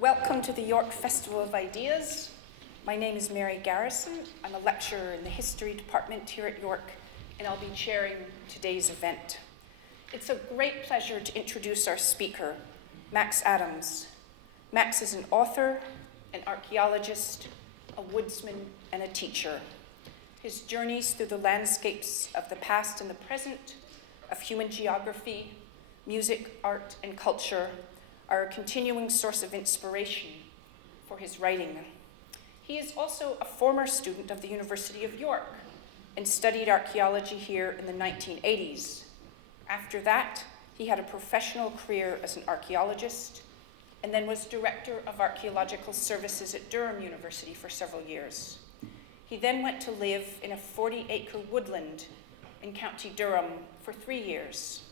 Welcome to the York Festival of Ideas. My name is Mary Garrison. I'm a lecturer in the History Department here at York, and I'll be chairing today's event. It's a great pleasure to introduce our speaker, Max Adams. Max is an author, an archaeologist, a woodsman, and a teacher. His journeys through the landscapes of the past and the present, of human geography, music, art, and culture are a continuing source of inspiration for his writing. He is also a former student of the University of York and studied archaeology here in the 1980s. After that, he had a professional career as an archaeologist and then was director of archaeological services at Durham University for several years. He then went to live in a 40-acre woodland in County Durham for 3 years.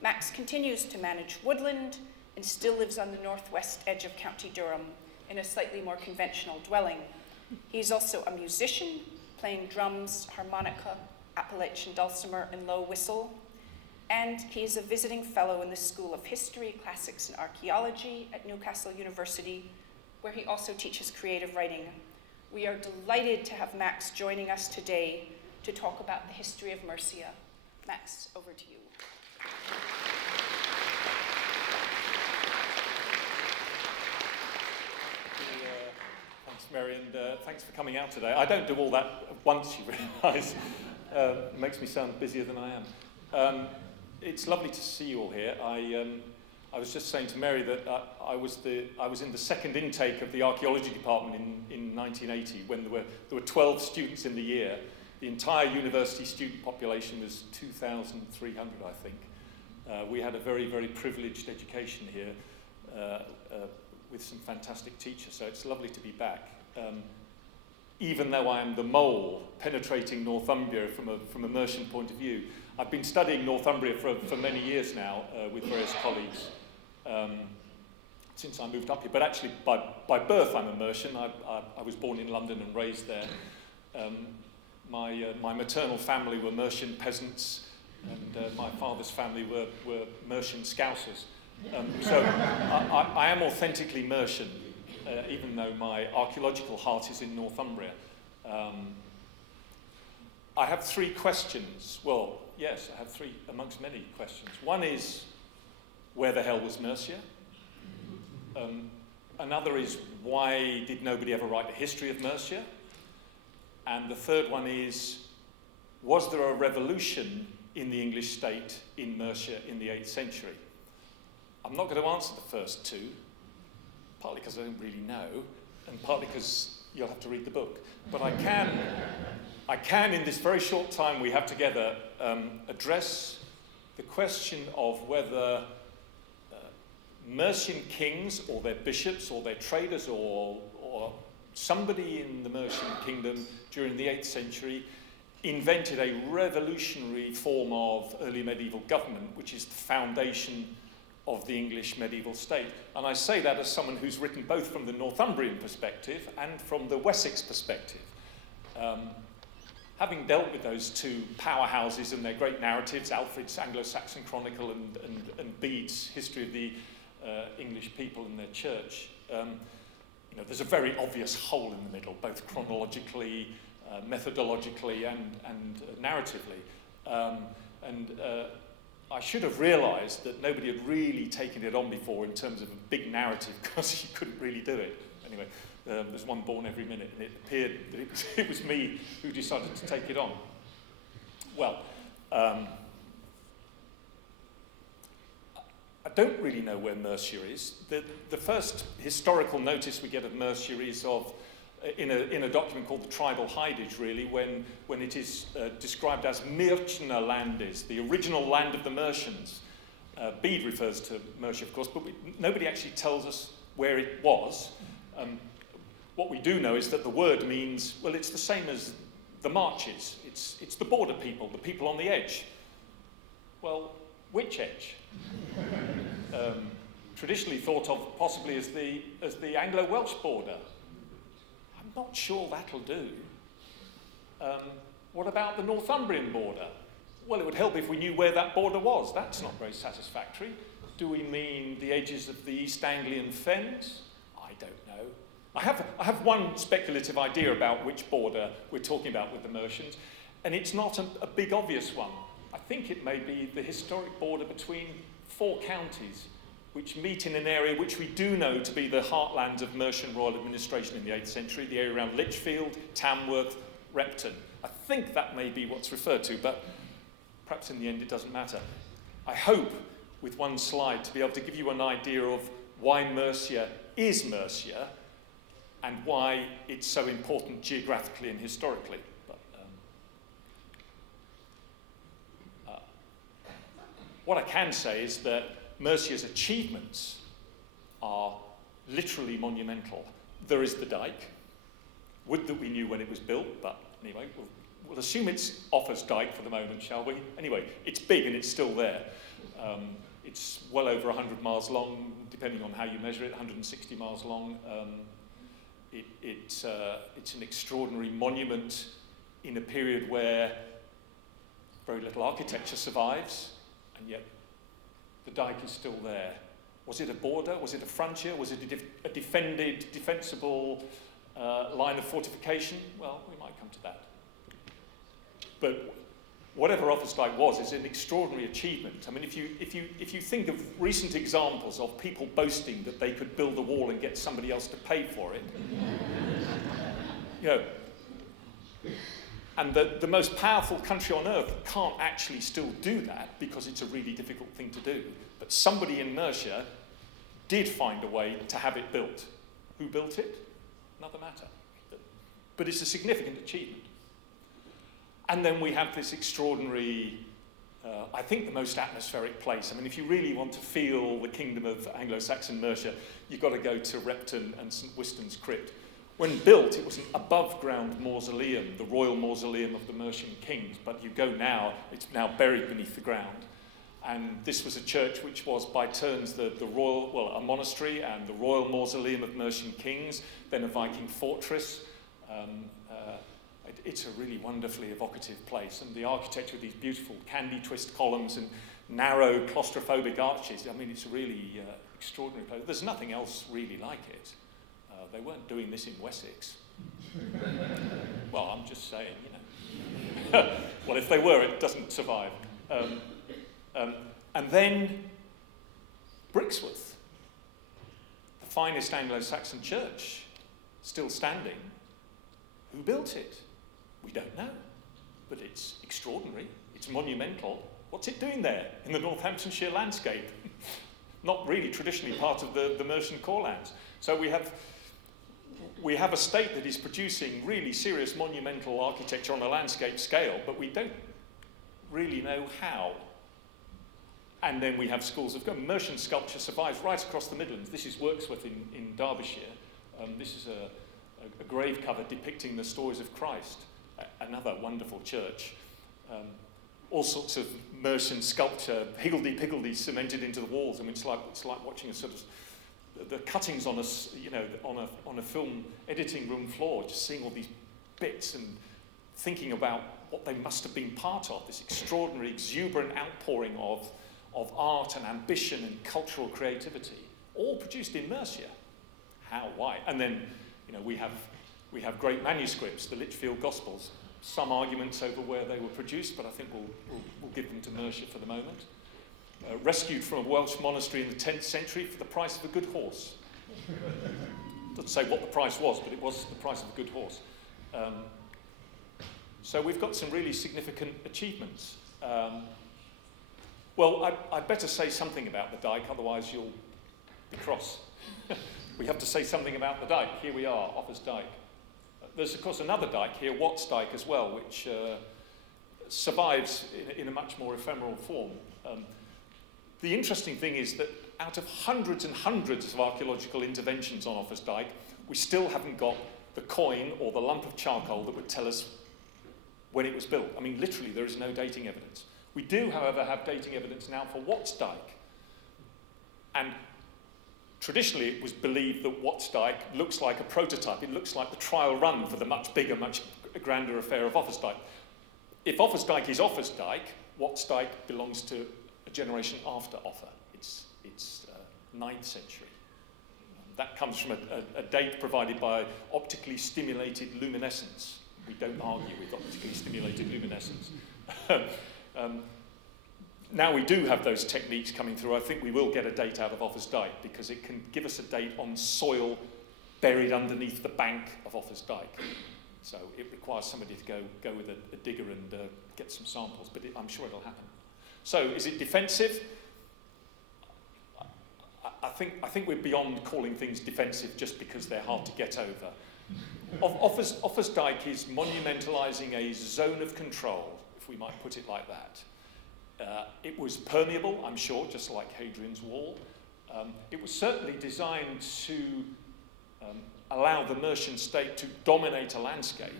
Max continues to manage woodland and still lives on the northwest edge of County Durham in a slightly more conventional dwelling. He's also a musician, playing drums, harmonica, Appalachian dulcimer, and low whistle. And he's a visiting fellow in the School of History, Classics, and Archaeology at Newcastle University, where he also teaches creative writing. We are delighted to have Max joining us today to talk about the history of Mercia. Max, over to you. Thanks, Mary, and thanks for coming out today. I don't do all that at once, you realise. It makes me sound busier than I am. It's lovely to see you all here. I was just saying to Mary that I was in the second intake of the archaeology department in 1980 when there were 12 students in the year. The entire university student population was 2,300, I think. We had a very, very privileged education here with some fantastic teachers, so it's lovely to be back. Even though I am the mole penetrating Northumbria from a Mercian point of view, I've been studying Northumbria for many years now with various colleagues since I moved up here. But actually, by birth, I'm a Mercian. I was born in London and raised there. My maternal family were Mercian peasants, and my father's family were Mercian Scousers. So I am authentically Mercian, even though my archaeological heart is in Northumbria. I have 3 questions. Well, yes, I have 3 amongst many questions. One is, where the hell was Mercia? Another is, why did nobody ever write a history of Mercia? And the third one is, was there a revolution in the English state in Mercia in the 8th century? I'm not going to answer the first 2, partly because I don't really know, and partly because you'll have to read the book. But I can, in this very short time we have together, address the question of whether Mercian kings or their bishops or their traders or somebody in the Mercian kingdom during the 8th century invented a revolutionary form of early medieval government, which is the foundation of the English medieval state. And I say that as someone who's written both from the Northumbrian perspective and from the Wessex perspective. Having dealt with those 2 powerhouses and their great narratives, Ælfred's Anglo-Saxon Chronicle and Bede's History of the English People and their Church, there's a very obvious hole in the middle, both chronologically, methodologically, and narratively. I should have realised that nobody had really taken it on before in terms of a big narrative, because you couldn't really do it. Anyway, there's one born every minute, and it appeared that it was me who decided to take it on. Well, I don't really know where Mercia is. The first historical notice we get of Mercia is in a document called the Tribal Hidage, really, when it is described as Mercina Landis, the original land of the Mercians. Bede refers to Mercia, of course, but nobody actually tells us where it was. What we do know is that the word means, well, it's the same as the marches. It's the border people, the people on the edge. Well, which edge? Traditionally thought of possibly as the Anglo-Welsh border. I'm not sure that'll do. What about the Northumbrian border? Well, it would help if we knew where that border was. That's not very satisfactory. Do we mean the edges of the East Anglian Fens? don't know. I have one speculative idea about which border we're talking about with the Mercians, and it's not a big obvious one. I think it may be the historic border between 4 counties which meet in an area which we do know to be the heartland of Mercian royal administration in the 8th century, the area around Lichfield, Tamworth, Repton. I think that may be what's referred to, but perhaps in the end it doesn't matter. I hope, with one slide, to be able to give you an idea of why Mercia is Mercia and why it's so important geographically and historically. But, what I can say is that Mercia's achievements are literally monumental. There is the dyke. Would that we knew when it was built, but anyway, we'll assume it's Offa's dyke for the moment, shall we? Anyway, it's big and it's still there. It's well over 100 miles long, depending on how you measure it, 160 miles long. It's an extraordinary monument in a period where very little architecture survives, and yet the dyke is still there. Was it a border? Was it a frontier? Was it a defensible line of fortification? Well, we might come to that. But whatever Offa's dyke was, is an extraordinary achievement. I mean, if you think of recent examples of people boasting that they could build a wall and get somebody else to pay for it, you know, and the most powerful country on earth can't actually still do that because it's a really difficult thing to do. But somebody in Mercia did find a way to have it built. Who built it? Another matter. But it's a significant achievement. And then we have this extraordinary, I think the most atmospheric place. I mean, if you really want to feel the kingdom of Anglo-Saxon Mercia, you've got to go to Repton and St Winston's crypt. When built, it was an above-ground mausoleum, the royal mausoleum of the Mercian kings, but you go now, it's now buried beneath the ground. And this was a church which was by turns the royal, well, a monastery and the royal mausoleum of Mercian kings, then a Viking fortress. It's a really wonderfully evocative place, and the architecture of these beautiful candy twist columns and narrow claustrophobic arches, I mean, it's a really extraordinary place. There's nothing else really like it. They weren't doing this in Wessex. Well, I'm just saying, you know. Well, if they were, it doesn't survive. And then Brixworth, the finest Anglo-Saxon church, still standing. Who built it? We don't know, but it's extraordinary. It's monumental. What's it doing there in the Northamptonshire landscape? Not really traditionally part of the Mercian core lands. So we have a state that is producing really serious monumental architecture on a landscape scale, but we don't really know how. And then we have schools of Mercian sculpture survives right across the Midlands. This is Wirksworth in Derbyshire. This is a grave cover depicting the stories of Christ. Another wonderful church. All sorts of Mercian sculpture, higgledy-piggledy cemented into the walls. I mean, it's like watching a sort of the cuttings on a film editing room floor, just seeing all these bits and thinking about what they must have been part of. This extraordinary, exuberant outpouring of art and ambition and cultural creativity, all produced in Mercia. How? Why? And then, you know, we have great manuscripts, the Lichfield Gospels. Some arguments over where they were produced, but I think we'll give them to Mercia for the moment. Rescued from a Welsh monastery in the 10th century for the price of a good horse. Doesn't say what the price was, but it was the price of a good horse. So we've got some really significant achievements. Well, I'd better say something about the dyke, otherwise you'll be cross. We have to say something about the dyke. Here we are, Offa's dyke. There's, of course, another dyke here, Wat's dyke as well, which survives in a much more ephemeral form. The interesting thing is that out of hundreds and hundreds of archaeological interventions on Offa's dyke, we still haven't got the coin or the lump of charcoal that would tell us when it was built. I mean, literally, there is no dating evidence. We do, however, have dating evidence now for Wat's dyke. And traditionally, it was believed that Wat's dyke looks like a prototype. It looks like the trial run for the much bigger, much grander affair of Offa's dyke. If Offa's dyke is Offa's dyke, Wat's dyke belongs to a generation after Offa. It's 9th century. That comes from a date provided by optically stimulated luminescence. We don't argue with optically stimulated luminescence. Now we do have those techniques coming through. I think we will get a date out of Offa's Dyke because it can give us a date on soil buried underneath the bank of Offa's Dyke. So it requires somebody to go with a digger and get some samples, but I'm sure it'll happen. So is it defensive? I think we're beyond calling things defensive just because they're hard to get over. Offa's Dyke is monumentalising a zone of control, if we might put it like that. It was permeable, I'm sure, just like Hadrian's Wall. It was certainly designed to allow the Mercian state to dominate a landscape.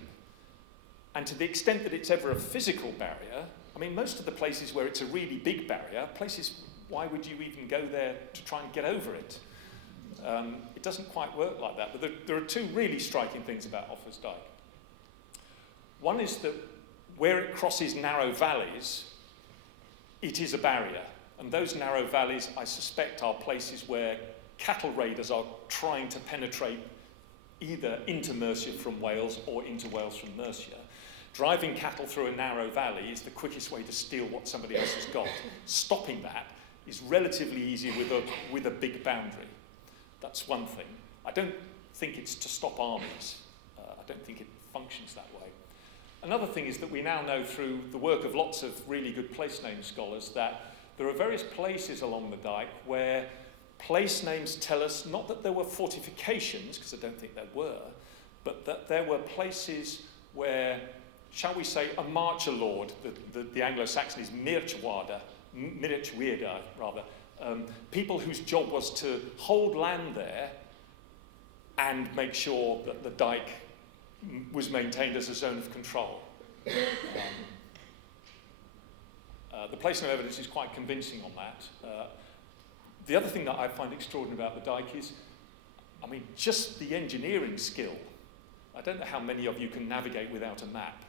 And to the extent that it's ever a physical barrier, I mean, most of the places where it's a really big barrier, why would you even go there to try and get over it? It doesn't quite work like that. But there are two really striking things about Offa's Dyke. One is that where it crosses narrow valleys, it is a barrier. And those narrow valleys, I suspect, are places where cattle raiders are trying to penetrate either into Mercia from Wales or into Wales from Mercia. Driving cattle through a narrow valley is the quickest way to steal what somebody else has got. Stopping that is relatively easy with a big boundary. That's one thing. I don't think it's to stop armies. I don't think it functions that way. Another thing is that we now know through the work of lots of really good place name scholars that there are various places along the Dyke where place names tell us not that there were fortifications, because I don't think there were, but that there were places where, shall we say, a marcher lord, the Anglo-Saxon is Mirchwada, rather, people whose job was to hold land there and make sure that the Dyke was maintained as a zone of control. The place name evidence is quite convincing on that. The other thing that I find extraordinary about the Dyke is, I mean, just the engineering skill. I don't know how many of you can navigate without a map,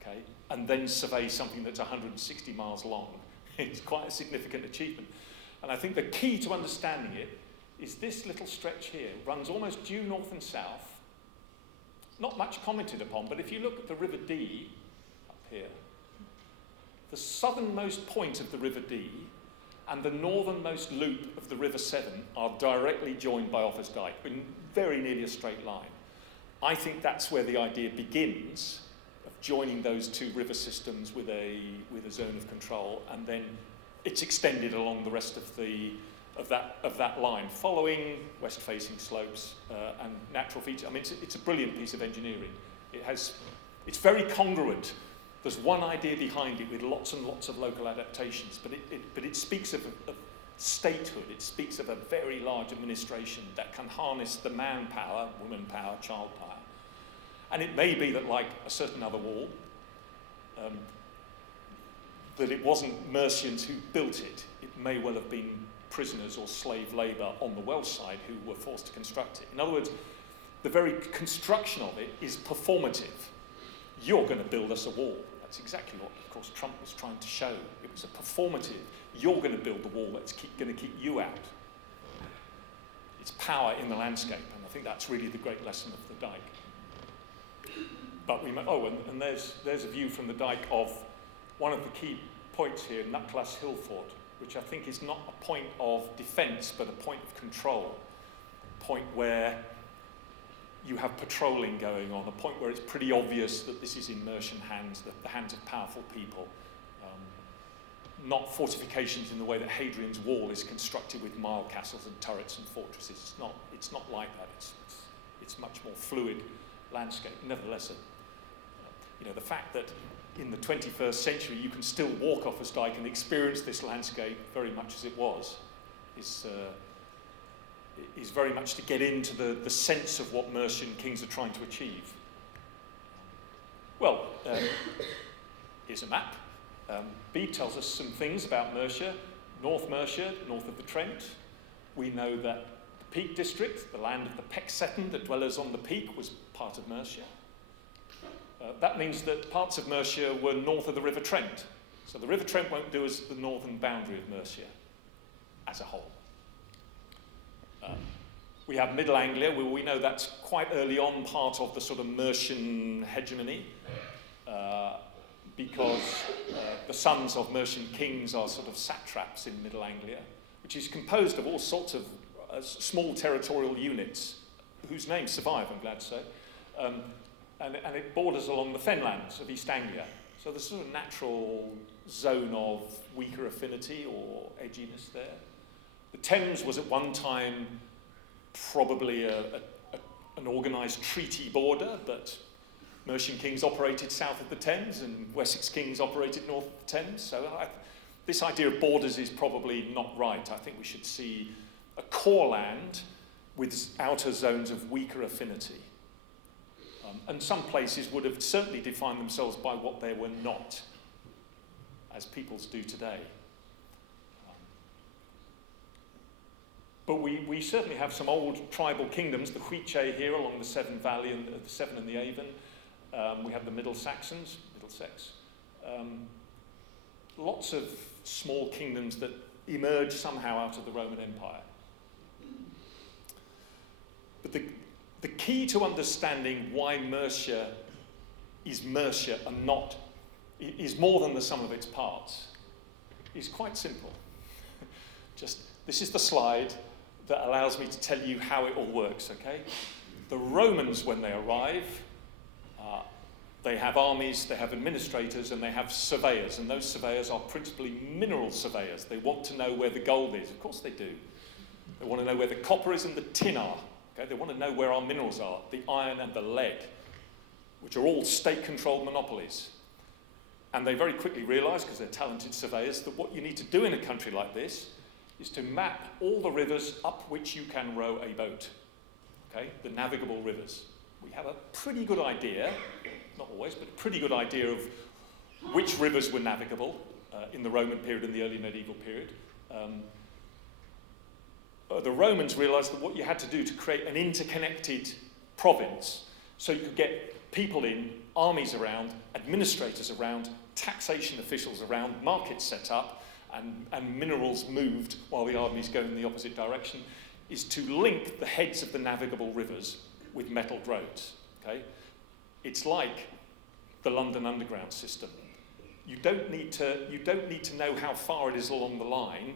okay, and then survey something that's 160 miles long. It's quite a significant achievement. And I think the key to understanding it is this little stretch here. It runs almost due north and south. Not much commented upon, but if you look at the River Dee up here, the southernmost point of the River Dee and the northernmost loop of the River Severn are directly joined by Offa's Dyke in very nearly a straight line. I think that's where the idea begins of joining those two river systems with a zone of control, and then it's extended along the rest of that line, following west-facing slopes and natural features. I mean, it's a brilliant piece of engineering. It's very congruent. There's one idea behind it with lots and lots of local adaptations, but it speaks of statehood. It speaks of a very large administration that can harness the manpower, woman power, child power. And it may be that, like a certain other wall, that it wasn't Mercians who built it. It may well have been prisoners or slave labour on the Welsh side who were forced to construct it. In other words, the very construction of it is performative. You're going to build us a wall. That's exactly what, of course, Trump was trying to show. It was a performative. You're going to build the wall that's going to keep you out. It's power in the landscape, and I think that's really the great lesson of the Dyke. But and there's a view from the Dyke of one of the key points here, Nuclas Hillfort, which I think is not a point of defence, but a point of control. A point where you have patrolling going on, a point where it's pretty obvious that this is in Mercian hands, the hands of powerful people. Not fortifications in the way that Hadrian's Wall is constructed with mile castles and turrets and fortresses. It's not like that. It's much more fluid landscape. Nevertheless, the fact that in the 21st century you can still walk Offa's Dyke and experience this landscape very much as it was is very much to get into the sense of what Mercian kings are trying to achieve. Well, here's a map. Bede tells us some things about Mercia. North Mercia, north of the Trent. We know that the Peak District, the land of the Pecsetten, the dwellers on the Peak, was part of Mercia. That means that parts of Mercia were north of the River Trent. So the River Trent won't do as the northern boundary of Mercia as a whole. We have Middle Anglia, where we know that's quite early on part of the sort of Mercian hegemony, because the sons of Mercian kings are sort of satraps in Middle Anglia, which is composed of all sorts of small territorial units, whose names survive, I'm glad to say, and it borders along the fenlands of East Anglia. So there's sort of natural zone of weaker affinity or edginess there. The Thames was at one time probably an organised treaty border, but Mercian kings operated south of the Thames and Wessex kings operated north of the Thames. So this idea of borders is probably not right. I think we should see a core land with outer zones of weaker affinity. And some places would have certainly defined themselves by what they were not, as peoples do today. But we certainly have some old tribal kingdoms, the Huiche here along the Severn Valley, and the Severn and the Avon. We have the Middle-Saxons, Middlesex. Lots of small kingdoms that emerge somehow out of the Roman Empire. But the key to understanding why Mercia is Mercia and not is more than the sum of its parts is quite simple. This is the slide that allows me to tell you how it all works, okay? The Romans, when they arrive, they have armies, they have administrators, and they have surveyors, and those surveyors are principally mineral surveyors. They want to know where the gold is. Of course they do. They want to know where the copper is and the tin are. Okay? They want to know where our minerals are, the iron and the lead, which are all state-controlled monopolies. And they very quickly realise, because they're talented surveyors, that what you need to do in a country like this is to map all the rivers up which you can row a boat. Okay? The navigable rivers. We have a pretty good idea, not always, but a pretty good idea of which rivers were navigable in the Roman period and the early medieval period. The Romans realised that what you had to do to create an interconnected province, so you could get people in, armies around, administrators around, taxation officials around, markets set up, and minerals moved while the armies go in the opposite direction, is to link the heads of the navigable rivers with metalled roads. Okay? It's like the London Underground system. You don't need to know how far it is along the line,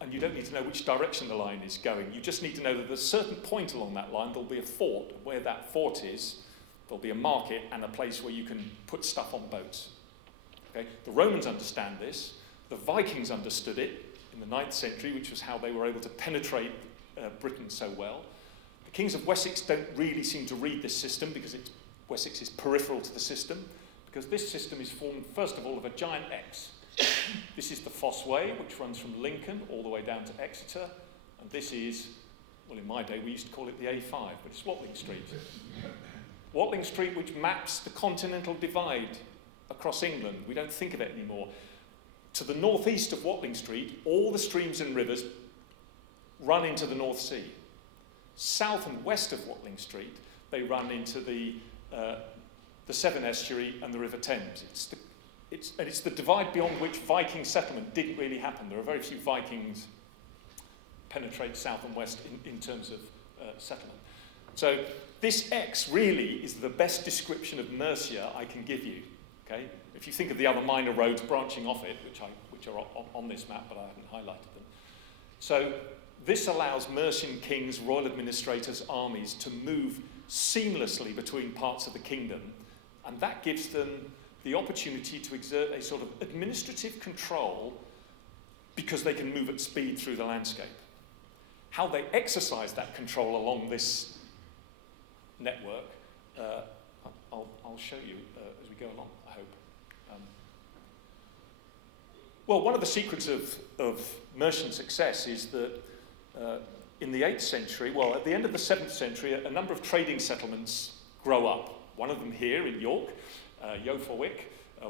and you don't need to know which direction the line is going. You just need to know that at a certain point along that line there'll be a fort. Where that fort is, there'll be a market and a place where you can put stuff on boats. Okay? The Romans understand this. The Vikings understood it in the 9th century, which was how they were able to penetrate Britain so well. The kings of Wessex don't really seem to read this system because Wessex is peripheral to the system, because this system is formed, first of all, of a giant X. This is the Fosse Way, which runs from Lincoln all the way down to Exeter, and this is, well, in my day, we used to call it the A5, but it's Watling Street. Watling Street, which maps the continental divide across England. We don't think of it anymore. To the northeast of Watling Street, all the streams and rivers run into the North Sea. South and west of Watling Street, they run into the Severn Estuary and the River Thames. It's the divide beyond which Viking settlement didn't really happen. There are very few Vikings penetrate south and west in terms of settlement. So this X really is the best description of Mercia I can give you. Okay? If you think of the other minor roads branching off it, which are on this map, but I haven't highlighted them. So this allows Mercian kings, royal administrators, armies to move seamlessly between parts of the kingdom, and that gives them the opportunity to exert a sort of administrative control because they can move at speed through the landscape. How they exercise that control along this network, I'll show you as we go along, I hope. Well, one of the secrets of Mercian success is that in the 8th century, well, at the end of the 7th century, a number of trading settlements grow up. One of them here in York, Ælfred,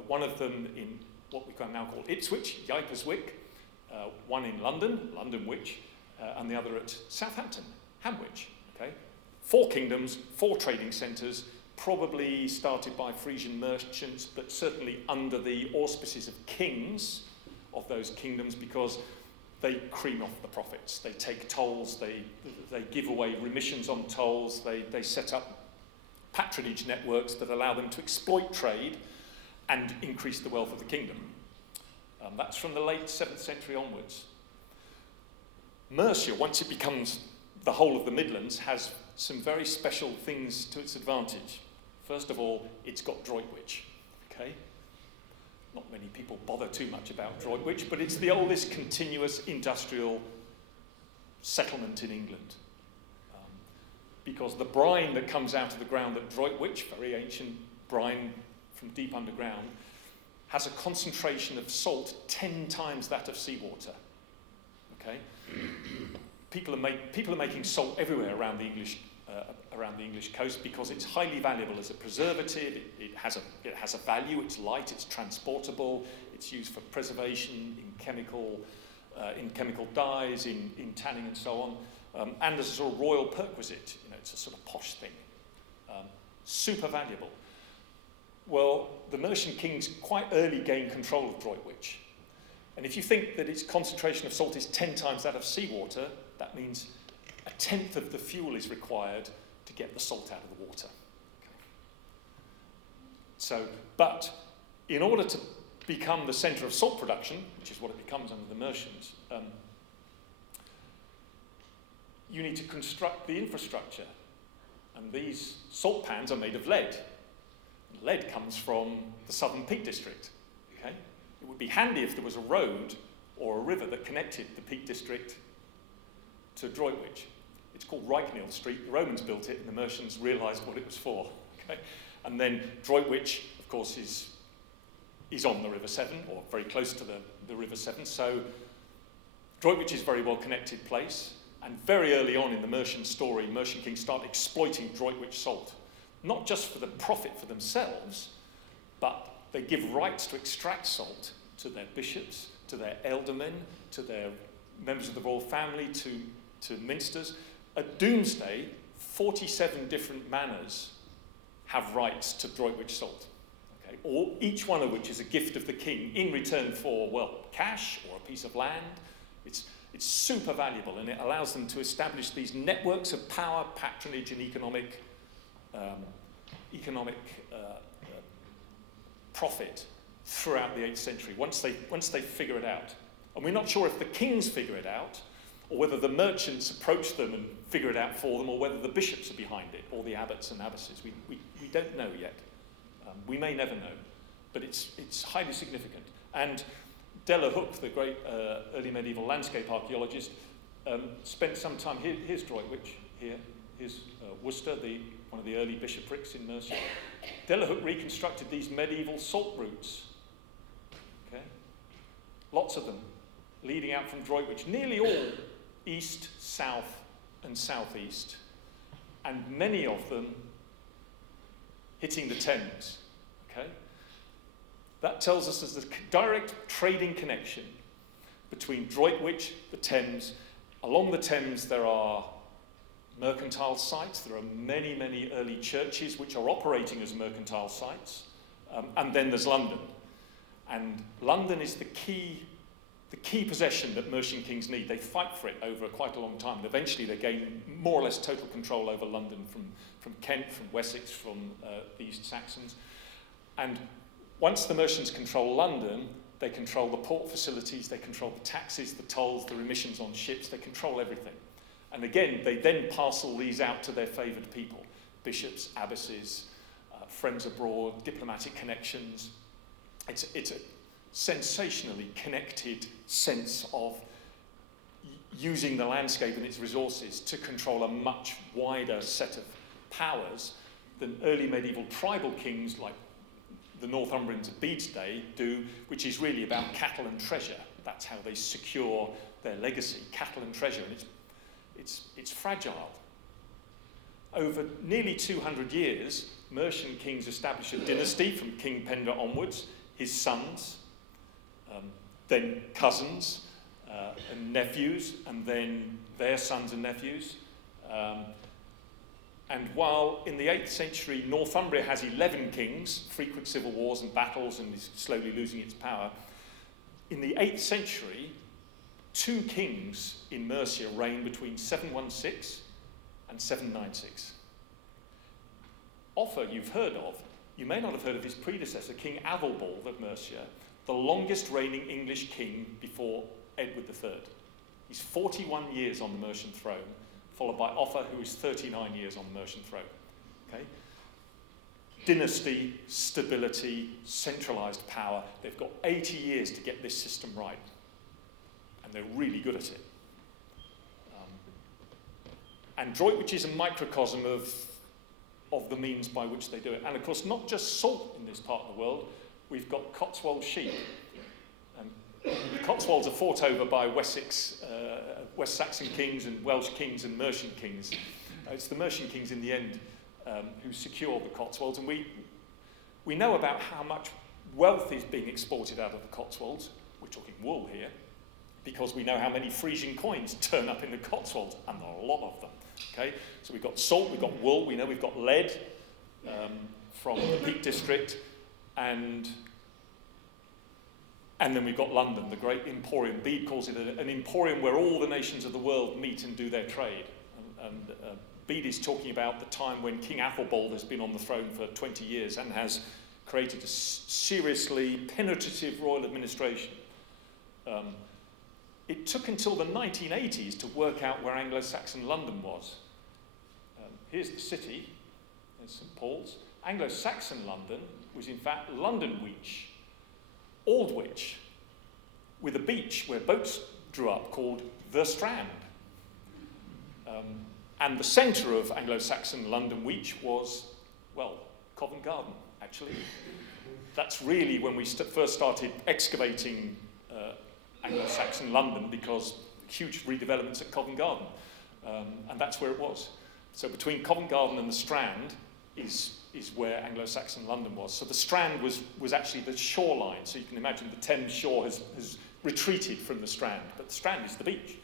one of them in what we can now call Ipswich, Ypeswick, one in London, Londonwich, and the other at Southampton, Hamwich. Okay? 4 kingdoms, 4 trading centres, probably started by Frisian merchants, but certainly under the auspices of kings of those kingdoms, because they cream off the profits. They take tolls, they give away remissions on tolls, they set up patronage networks that allow them to exploit trade and increase the wealth of the kingdom. That's from the late 7th century onwards. Mercia, once it becomes the whole of the Midlands, has some very special things to its advantage. First of all, it's got Droitwich, okay? Not many people bother too much about Droitwich, but it's the oldest continuous industrial settlement in England. Because the brine that comes out of the ground at Droitwich, very ancient brine from deep underground, has a concentration of salt 10 times that of seawater. Okay? People are making salt everywhere around the English coast because it's highly valuable as a preservative. It has a value. It's light. It's transportable. It's used for preservation in chemical dyes, in tanning, and so on. And as a sort of royal perquisite. It's a sort of posh thing. Super valuable. Well, the Mercian kings quite early gained control of Droitwich. And if you think that its concentration of salt is 10 times that of seawater, that means 1/10 of the fuel is required to get the salt out of the water. Okay. So, but in order to become the centre of salt production, which is what it becomes under the Mercians, you need to construct the infrastructure. And these salt pans are made of lead. Lead comes from the Southern Peak District. Okay? It would be handy if there was a road or a river that connected the Peak District to Droitwich. It's called Reichniel Street. The Romans built it, and the Mercians realised what it was for. Okay? And then Droitwich, of course, is on the River Severn, or very close to the River Severn. So Droitwich is a very well-connected place. And very early on in the Mercian story, Mercian kings start exploiting Droitwich salt, not just for the profit for themselves, but they give rights to extract salt to their bishops, to their ealdormen, to their members of the royal family, to minsters. At Doomsday, 47 different manors have rights to Droitwich salt, okay? Or each one of which is a gift of the king in return for, well, cash or a piece of land. It's super valuable, and it allows them to establish these networks of power, patronage, and economic profit throughout the 8th century, once they figure it out. And we're not sure if the kings figure it out, or whether the merchants approach them and figure it out for them, or whether the bishops are behind it, or the abbots and abbesses. We don't know yet. We may never know, but it's highly significant. And De la Hook, the great early medieval landscape archaeologist, spent some time here. Here's Droitwich, here. Here's Worcester, one of the early bishoprics in Mercia. De la Hook reconstructed these medieval salt routes. Okay? Lots of them, leading out from Droitwich, nearly all east, south, and southeast, and many of them hitting the Thames. Okay? That tells us there's a direct trading connection between Droitwich, the Thames. Along the Thames there are mercantile sites. There are many, many early churches which are operating as mercantile sites. And then there's London. And London is the key possession that Mercian kings need. They fight for it over quite a long time. And eventually they gain more or less total control over London from Kent, from Wessex, from the East Saxons. And once the Mercians control London, they control the port facilities, they control the taxes, the tolls, the remissions on ships, they control everything. And again, they then parcel these out to their favoured people, bishops, abbesses, friends abroad, diplomatic connections. It's a sensationally connected sense of using the landscape and its resources to control a much wider set of powers than early medieval tribal kings like the Northumbrians of Bede's day do, which is really about cattle and treasure. That's how they secure their legacy, cattle and treasure, and it's fragile. Over nearly 200 years, Mercian kings established a dynasty from King Penda onwards, his sons, then cousins and nephews, and then their sons and nephews. And while in the 8th century Northumbria has 11 kings, frequent civil wars and battles, and is slowly losing its power, in the 8th century 2 kings in Mercia reigned between 716 and 796. Offa you've heard of. You may not have heard of his predecessor, King Ælfred of Mercia, the longest reigning English king before Edward III. He's 41 years on the Mercian throne, followed by Offa, who is 39 years on the Mercian throne. Okay? Dynasty, stability, centralised power. They've got 80 years to get this system right. And they're really good at it. And Droitwich is a microcosm of the means by which they do it. And of course, not just salt in this part of the world, we've got Cotswold sheep. The Cotswolds are fought over by Wessex, West Saxon kings and Welsh kings and Mercian kings. It's the Mercian kings in the end who secure the Cotswolds. And we know about how much wealth is being exported out of the Cotswolds. We're talking wool here, because we know how many Frisian coins turn up in the Cotswolds, and there are a lot of them. Okay, so we've got salt, we've got wool, we know we've got lead from the Peak District, and then we've got London, the great emporium. Bede calls it an emporium where all the nations of the world meet and do their trade. And Bede is talking about the time when King Ælfred has been on the throne for 20 years and has created a seriously penetrative royal administration. It took until the 1980s to work out where Anglo-Saxon London was. Here's the city, there's St Paul's. Anglo-Saxon London was in fact Londonwich, Aldwych, with a beach where boats drew up called the Strand. And the centre of Anglo-Saxon Londonwich was, well, Covent Garden, actually. That's really when we first started excavating Anglo-Saxon London, because huge redevelopments at Covent Garden, and that's where it was. So between Covent Garden and the Strand is where Anglo-Saxon London was. So the Strand was actually the shoreline. So you can imagine the Thames shore has retreated from the Strand, but the Strand is the beach,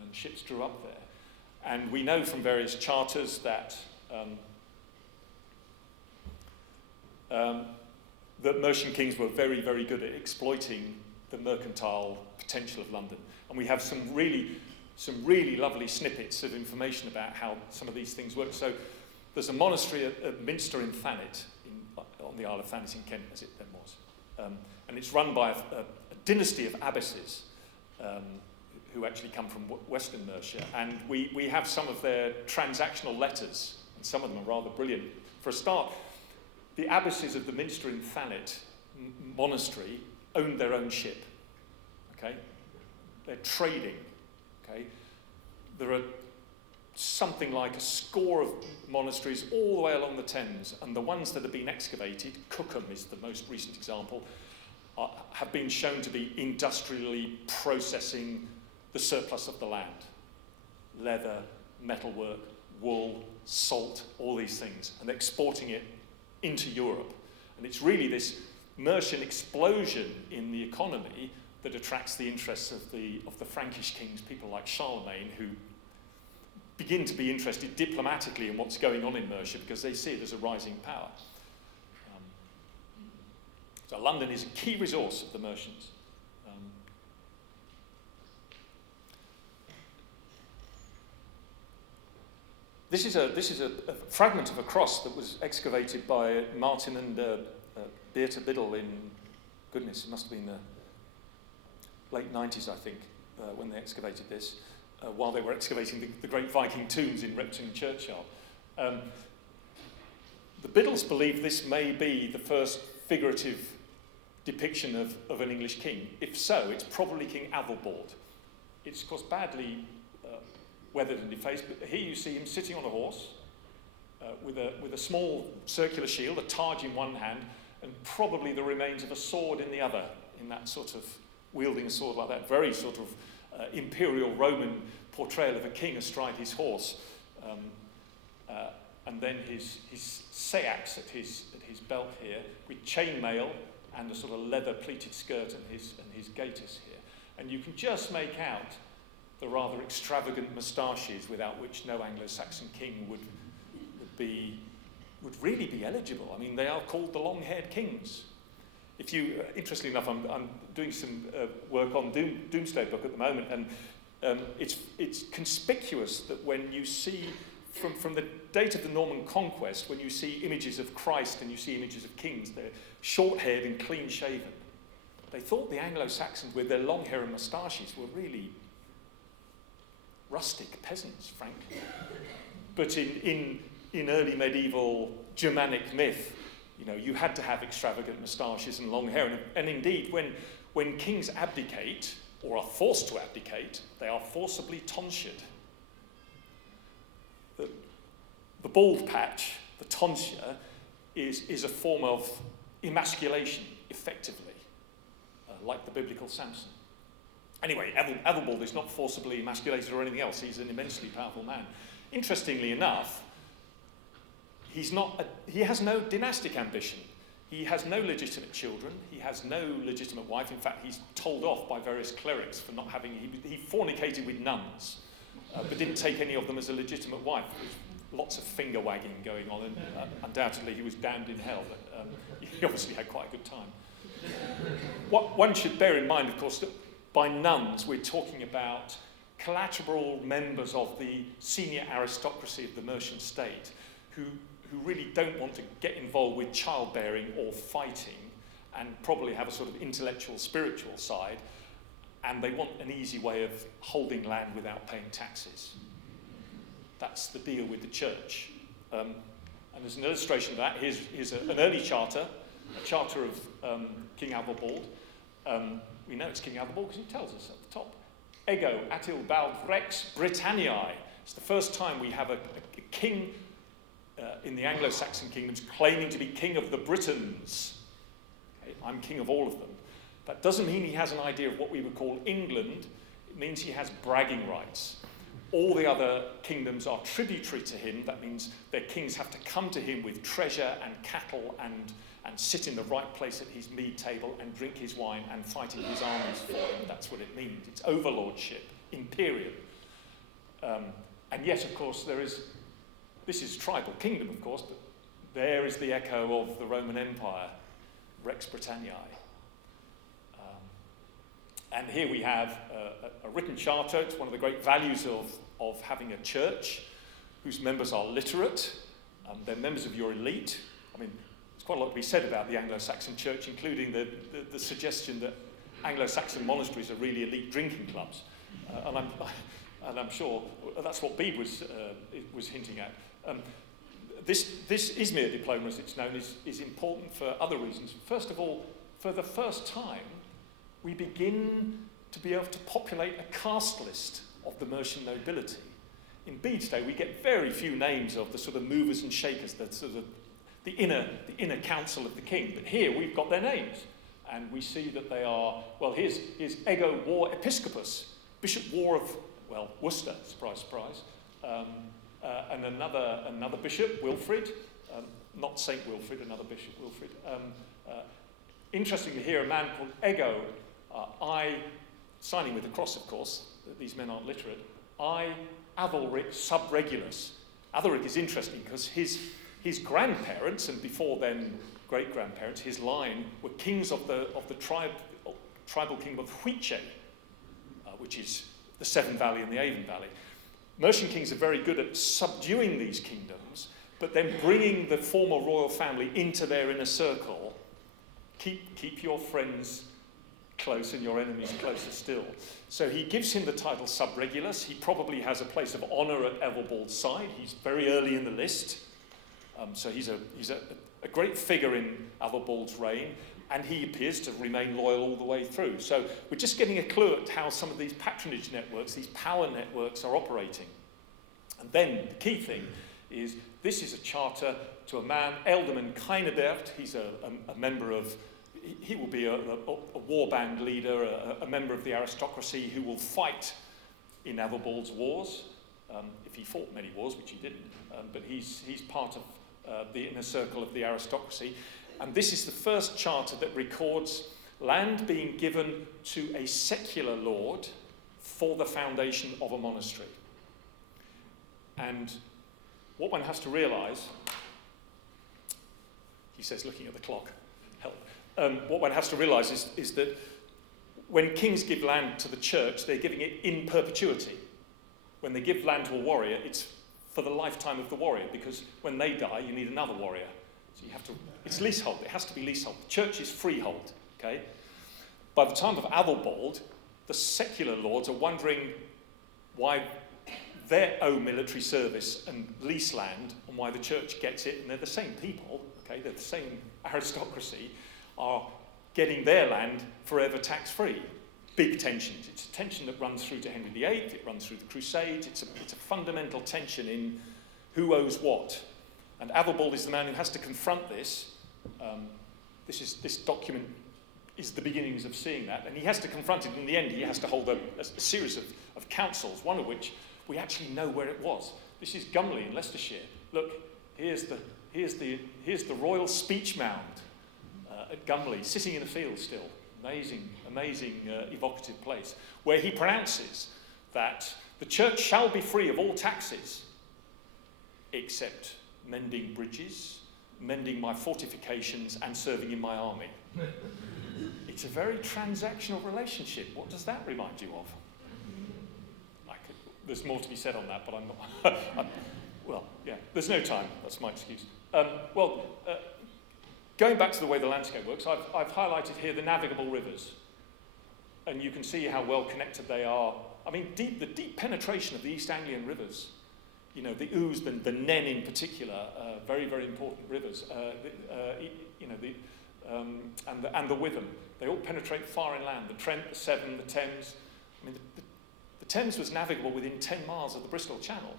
and ships drew up there. And we know from various charters that that Mercian kings were very, very good at exploiting the mercantile potential of London. And we have some really lovely snippets of information about how some of these things work. So there's a monastery at Minster in Thanet, on the Isle of Thanet in Kent, as it then was. And it's run by a dynasty of abbesses who actually come from Western Mercia. And we have some of their transactional letters, and some of them are rather brilliant. For a start, the abbesses of the Minster in Thanet monastery owned their own ship. Okay? They're trading. Okay? There are something like a score of monasteries all the way along the Thames, and the ones that have been excavated, Cookham is the most recent example, have been shown to be industrially processing the surplus of the land. Leather, metalwork, wool, salt, all these things, and exporting it into Europe. And it's really this Mercian explosion in the economy that attracts the interests of the Frankish kings, people like Charlemagne, who begin to be interested diplomatically in what's going on in Mercia because they see it as a rising power. So London is a key resource of the Mercians. This is a fragment of a cross that was excavated by Martin and Beate Biddle in, goodness, it must have been the late 90s, I think, when they excavated this, while they were excavating the great Viking tombs in Repton Churchyard. The Biddles believe this may be the first figurative depiction of an English king. If so, it's probably King Ælfred. It's, of course, badly weathered and defaced, but here you see him sitting on a horse with a small circular shield, a targe in one hand, and probably the remains of a sword in the other, in that sort of wielding a sword like that, very sort of imperial Roman portrayal of a king astride his horse, and then his seax at his belt here, with chainmail and a sort of leather pleated skirt and his gaiters here. And you can just make out the rather extravagant moustaches without which no Anglo-Saxon king would really be eligible. I mean, they are called the long-haired kings. if you, interestingly enough, I'm doing some work on Doomsday Book at the moment, and it's conspicuous that when you see, from the date of the Norman conquest, when you see images of Christ and you see images of kings, they're short-haired and clean-shaven. They thought the Anglo-Saxons, with their long hair and moustaches, were really rustic peasants, frankly. But in early medieval Germanic myth, you had to have extravagant moustaches and long hair. And indeed, when kings abdicate, or are forced to abdicate, they are forcibly tonsured. The bald patch, the tonsure, is a form of emasculation, effectively, like the biblical Samson. Anyway, Æthelbald is not forcibly emasculated or anything else. He's an immensely powerful man. Interestingly enough, he has no dynastic ambition. He has no legitimate children. He has no legitimate wife. In fact, he's told off by various clerics for not having... He fornicated with nuns, but didn't take any of them as a legitimate wife. Lots of finger-wagging going on, and undoubtedly he was damned in hell, but he obviously had quite a good time. What one should bear in mind, of course, that by nuns we're talking about collateral members of the senior aristocracy of the Mercian state who really don't want to get involved with childbearing or fighting, and probably have a sort of intellectual, spiritual side, and they want an easy way of holding land without paying taxes. That's the deal with the church. And as an illustration of that, here's an early charter, a charter of King Æthelbald. We know it's King Æthelbald because he tells us at the top. Ego Atilbald Rex Britanniae. It's the first time we have a king in the Anglo-Saxon kingdoms claiming to be king of the Britons. Okay, I'm king of all of them. That doesn't mean he has an idea of what we would call England. It means he has bragging rights. All the other kingdoms are tributary to him. That means their kings have to come to him with treasure and cattle and sit in the right place at his mead table and drink his wine and fight in his armies for him. That's what it means. It's overlordship, imperial. And yet, of course, this is tribal kingdom, of course, but there is the echo of the Roman Empire, Rex Britanniae. And here we have a written charter. It's one of the great values of having a church whose members are literate. They're members of your elite. I mean, there's quite a lot to be said about the Anglo-Saxon church, including the suggestion that Anglo-Saxon monasteries are really elite drinking clubs. And I'm sure that's what Bede was hinting at. This Izmir diploma, as it's known, is important for other reasons. First of all, for the first time, we begin to be able to populate a caste list of the Mercian nobility. In Bede's day, we get very few names of the sort of movers and shakers, the sort of the inner council of the king. But here we've got their names, and we see that they are, well, here's Ego War Episcopus, Bishop War of, well, Worcester, surprise, surprise, and another bishop, Wilfrid, not Saint Wilfrid, another bishop, Wilfrid. Interestingly here, a man called Ego, signing with the cross, of course, these men aren't literate, Æthelric subregulus. Æthelric is interesting because his grandparents, and before then great-grandparents, his line, were kings of the tribal kingdom of Huiche, which is the Severn Valley and the Avon Valley. Mercian kings are very good at subduing these kingdoms, but then bringing the former royal family into their inner circle. Keep your friends close and your enemies closer still. So he gives him the title subregulus. He probably has a place of honour at Æthelbald's side. He's very early in the list. So he's a great figure in Æthelbald's reign, and he appears to remain loyal all the way through. So we're just getting a clue at how some of these patronage networks, these power networks, are operating. And then the key thing is this is a charter to a man, Ealdorman Kynebert. He's a member of... He will be a warband leader, a member of the aristocracy who will fight in Æthelbald's wars, if he fought many wars, which he didn't, but he's part of the inner circle of the aristocracy. And this is the first charter that records land being given to a secular lord for the foundation of a monastery. And what one has to realise, he says, looking at the clock, help, what one has to realise is that when kings give land to the church, they're giving it in perpetuity. When they give land to a warrior, it's for the lifetime of the warrior, because when they die, you need another warrior. So you have to, it's leasehold, it has to be leasehold. The church is freehold, okay? By the time of Æthelbald, the secular lords are wondering why they owe military service and lease land, and why the church gets it, and they're the same people, okay? They're the same aristocracy, are getting their land forever tax-free. Big tensions. It's a tension that runs through to Henry VIII, it runs through the Crusades, it's a fundamental tension in who owes what. And Æthelbald is the man who has to confront this. This document is the beginnings of seeing that, and he has to confront it. In the end, he has to hold a series of councils, one of which we actually know where it was. This is Gumley in Leicestershire. Look, here's the royal speech mound at Gumley, sitting in a field still. Amazing evocative place, where he pronounces that the church shall be free of all taxes, except mending bridges, mending my fortifications, and serving in my army. It's a very transactional relationship. What does that remind you of? There's more to be said on that, but I'm not. Well, yeah, there's no time. That's my excuse. Going back to the way the landscape works, I've highlighted here the navigable rivers. And you can see how well connected they are. I mean, the deep penetration of the East Anglian rivers, you know, the Ouse, the Nen in particular, very, very important rivers, and the Witham. They all penetrate far inland. The Trent, the Severn, the Thames. I mean, the Thames was navigable within 10 miles of the Bristol Channel.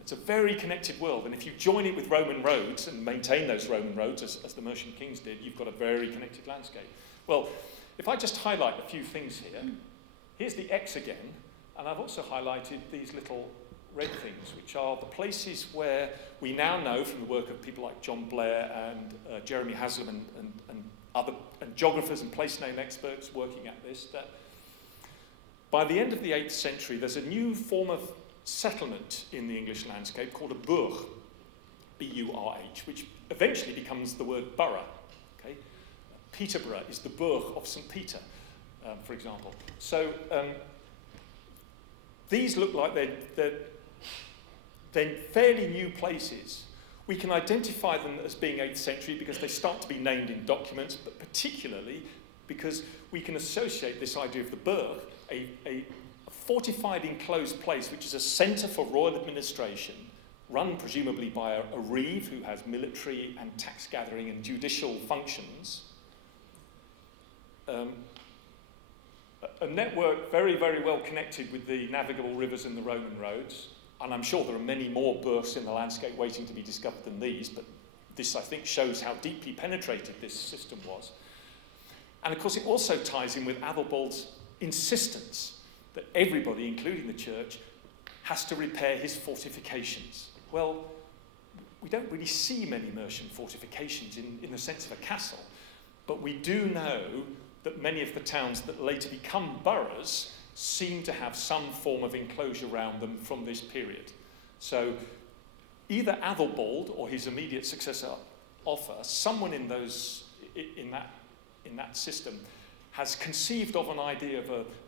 It's a very connected world, and if you join it with Roman roads and maintain those Roman roads, as the Mercian kings did, you've got a very connected landscape. Well, if I just highlight a few things here, here's the X again, and I've also highlighted these little red things, which are the places where we now know from the work of people like John Blair and Jeremy Haslam and geographers and place name experts working at this, that by the end of the 8th century, there's a new form of settlement in the English landscape called a burh, B-U-R-H, which eventually becomes the word borough. Okay? Peterborough is the burh of St. Peter, for example. So these look like they're fairly new places. We can identify them as being 8th century because they start to be named in documents, but particularly because we can associate this idea of the burh, a fortified enclosed place which is a centre for royal administration, run presumably by a reeve who has military and tax gathering and judicial functions. A network very, very well connected with the navigable rivers and the Roman roads, and I'm sure there are many more burhs in the landscape waiting to be discovered than these, but this I think shows how deeply penetrated this system was. And of course it also ties in with Æthelbald's insistence that everybody, including the church, has to repair his fortifications. Well, we don't really see many Mercian fortifications in the sense of a castle, but we do know that many of the towns that later become boroughs seem to have some form of enclosure around them from this period. So either Æthelbald or his immediate successor, Offa, someone in that system, has conceived of an idea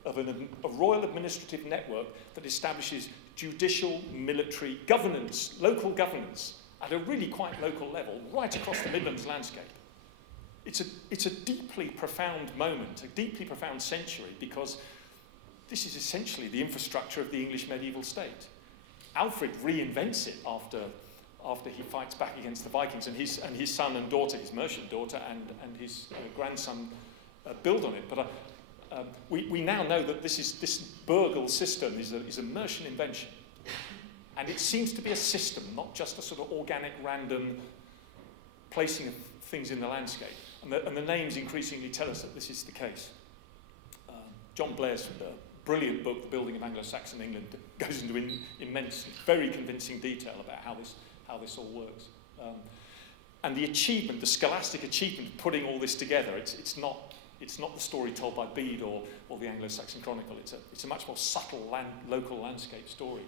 of a royal administrative network that establishes judicial, military governance, local governance, at a really quite local level, right across the Midlands landscape. It's a deeply profound moment, a deeply profound century, because this is essentially the infrastructure of the English medieval state. Ælfred reinvents it after he fights back against the Vikings, and his son and daughter, his Mercian daughter, and his grandson build on it. But we now know that this burgle system is a Mercian invention. And it seems to be a system, not just a sort of organic, random placing of things in the landscape. And the names increasingly tell us that this is the case. John Blair's brilliant book, The Building of Anglo-Saxon England, goes into immense, very convincing detail about how this all works. And the achievement, the scholastic achievement of putting all this together, it's not the story told by Bede or the Anglo-Saxon Chronicle. It's a much more subtle local landscape story.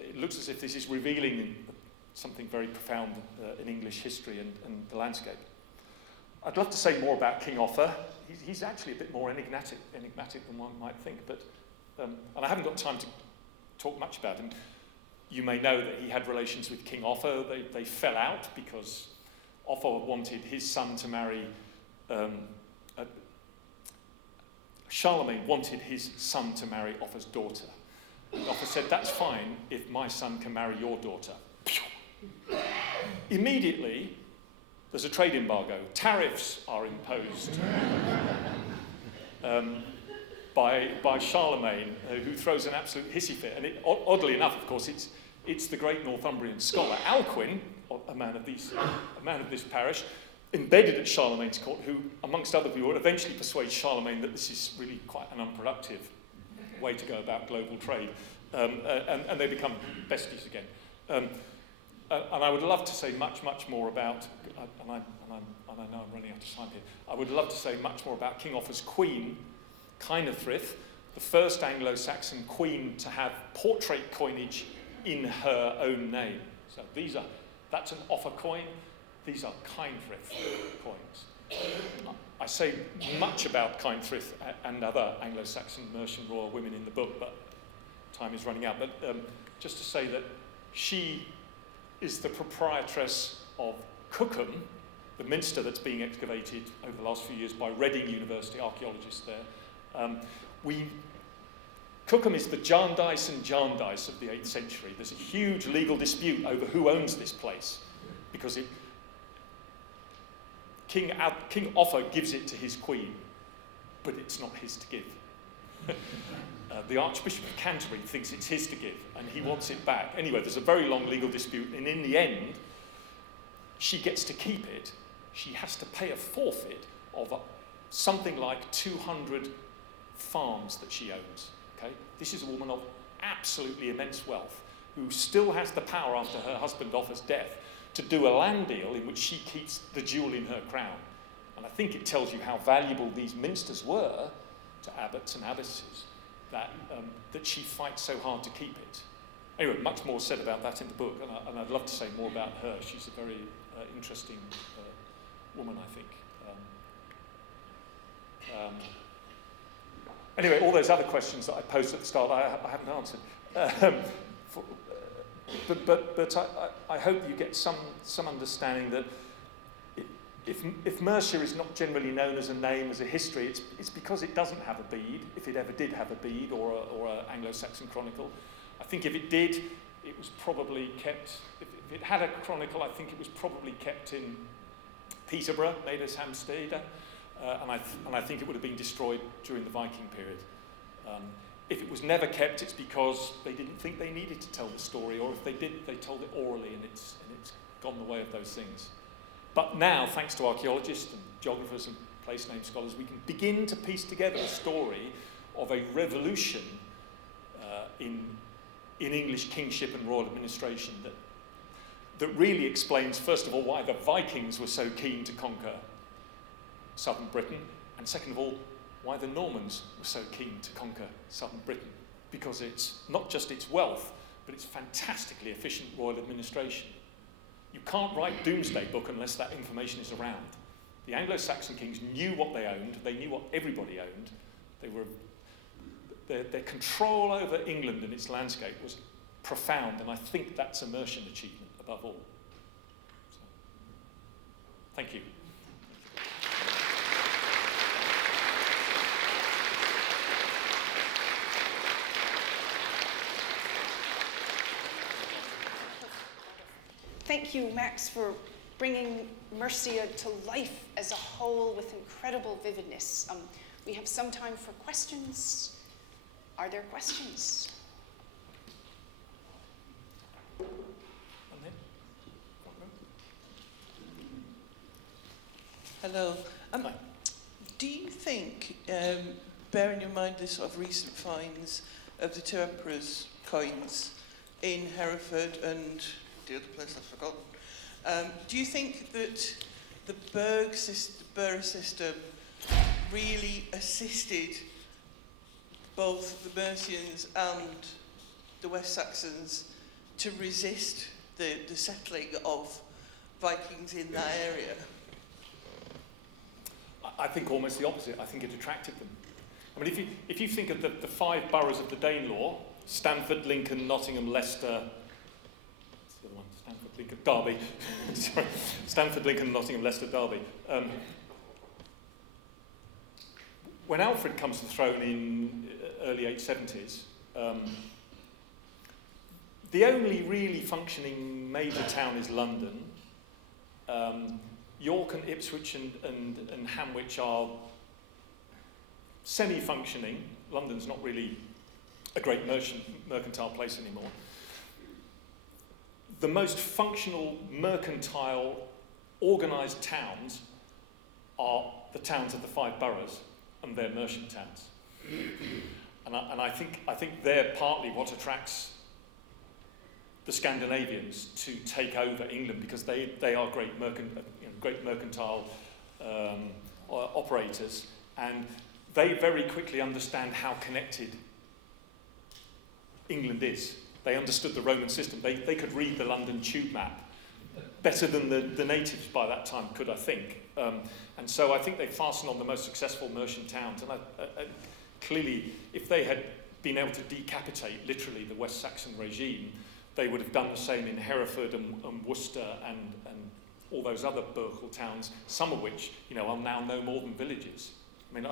It looks as if this is revealing something very profound in English history and the landscape. I'd love to say more about King Offa. He's actually a bit more enigmatic than one might think, but and I haven't got time to talk much about him. You may know that he had relations with King Offa. They fell out because Offa wanted his son to marry. Charlemagne wanted his son to marry Offa's daughter. And Offa said, "That's fine if my son can marry your daughter." Immediately, there's a trade embargo. Tariffs are imposed by Charlemagne, who throws an absolute hissy fit. And oddly enough, of course, it's the great Northumbrian scholar Ælfred, a man of this parish, embedded at Charlemagne's court, who, amongst other people, eventually persuades Charlemagne that this is really quite an unproductive way to go about global trade, and they become besties again. And I would love to say much more about, and I know I'm running out of time here, I would love to say much more about King Offa's queen, Ælfred, the first Anglo-Saxon queen to have portrait coinage in her own name. So that's an Offa coin, these are Ælfred coins. I say much about Ælfred and other Anglo-Saxon Mercian royal women in the book, but time is running out. But just to say that she is the proprietress of Cookham, the minster that's being excavated over the last few years by Reading University archaeologists there. Cookham is the Jarndyce and Jarndyce of the 8th century. There's a huge legal dispute over who owns this place, because King Offa gives it to his queen, but it's not his to give. The Archbishop of Canterbury thinks it's his to give, and he wants it back. Anyway, there's a very long legal dispute, and in the end, she gets to keep it. She has to pay a forfeit of something like 200 farms that she owns. Okay? This is a woman of absolutely immense wealth, who still has the power after her husband Offa's death to do a land deal in which she keeps the jewel in her crown. And I think it tells you how valuable these minsters were to abbots and abbesses, that she fights so hard to keep it. Anyway, much more said about that in the book, and I'd love to say more about her. She's a very interesting woman, I think. Anyway, all those other questions that I posed at the start, I haven't answered. But I hope you get some understanding that if Mercia is not generally known as a name, as a history, it's because it doesn't have a Bede, if it ever did have a Bede or an Anglo-Saxon chronicle. I think if it did, it was probably kept, if it had a chronicle, I think it was probably kept in Peterborough, Nedeshamstede, and I think it would have been destroyed during the Viking period. If it was never kept, it's because they didn't think they needed to tell the story, or if they did, they told it orally, and it's gone the way of those things. But now, thanks to archaeologists and geographers and place name scholars, we can begin to piece together a story of a revolution in English kingship and royal administration that really explains, first of all, why the Vikings were so keen to conquer southern Britain, and second of all, why the Normans were so keen to conquer southern Britain, because it's not just its wealth, but it's fantastically efficient royal administration. You can't write Doomsday Book unless that information is around. The Anglo-Saxon kings knew what they owned, they knew what everybody owned. Their control over England and its landscape was profound, and I think that's a Mercian achievement above all. So, thank you. Thank you, Max, for bringing Mercia to life as a whole with incredible vividness. We have some time for questions. Are there questions? Hello. Do you think, bearing in mind the sort of recent finds of the two emperors' coins in Hereford and the other place I've forgotten, do you think that the borough system really assisted both the Mercians and the West Saxons to resist the settling of Vikings in that area? I think almost the opposite. I think it attracted them. I mean, if you think of the 5 boroughs of the Danelaw, Stamford, Lincoln, Nottingham, Leicester, what's the other one? Stamford, Lincoln, Derby. Sorry, Stamford, Lincoln, Nottingham, Leicester, Derby. When Ælfred comes to the throne in early 870s, the only really functioning major town is London. York and Ipswich and Hanwich are semi-functioning. London's not really a great mercantile place anymore. The most functional mercantile organised towns are the towns of the 5 boroughs, and they're Mercian towns. And I think they're partly what attracts the Scandinavians to take over England, because they are great mercantile operators, and they very quickly understand how connected England is. They understood the Roman system. They could read the London tube map better than the natives by that time could, I think. And so I think they fastened on the most successful Mercian towns. And clearly, if they had been able to decapitate, literally, the West Saxon regime, they would have done the same in Hereford and Worcester and all those other burghal towns, some of which, are now no more than villages. I mean,